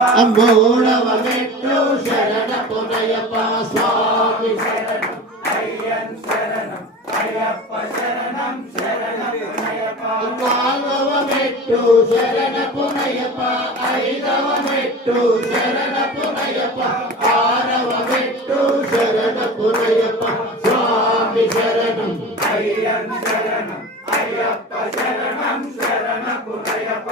మూడవ మెట్టు శరణ పునయప స్వామి శరణం అయ్యన్ శరణం అయ్యప్ప శరణం శరణ పునయప నాలుగవ మెట్టు శరణ పునయప ఐదవ మెట్టు శరణ పునయప ఆరవ మెట్టు శరణ పునయప స్వామి శరణం అయ్యన్ శరణం అయ్యప్ప శరణం శరణ పునయప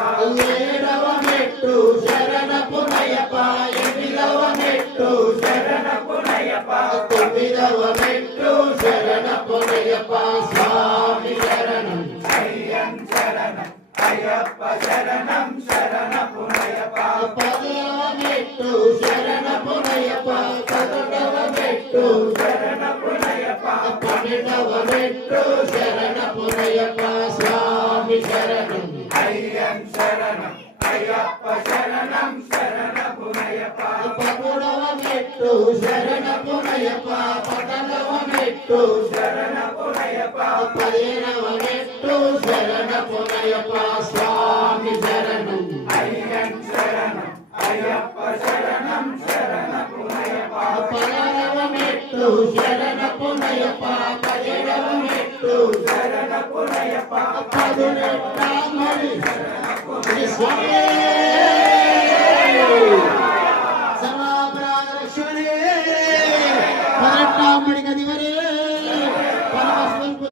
ఏడవ మెట్టు శరణ పునయప ఎనిమిదవ మెట్టు శరణ పునయప తొమ్మిదవ మెట్టు శరణ పునయప స్వామి శరణం అయ్యన్ శరణం అయ్యప్ప శరణం శరణ పునయప పదవ మెట్టు శరణ పునయప పదకొండవ మెట్టు శరణ పునయప పన్నెండవ మెట్టు శరణ పునయప స్వామి శరణం అయ్యన్ శరణం అయ్యప్ప శరణం శరణ పునయప పదమూడవ మెట్టు శరణ పునయప పదకొండవ మెట్టు శరణ పునయప పదిహేనవ మెట్టు శరణ పునయప స్వామి శరణం అయ్యన్ శరణం అయ్యప్ప శరణం శరణ పునయప పదహారవ మెట్టు శరణ పునయప పదిహేడవ మెట్టు శరణ పునయప పదునెట్టామని స్వామి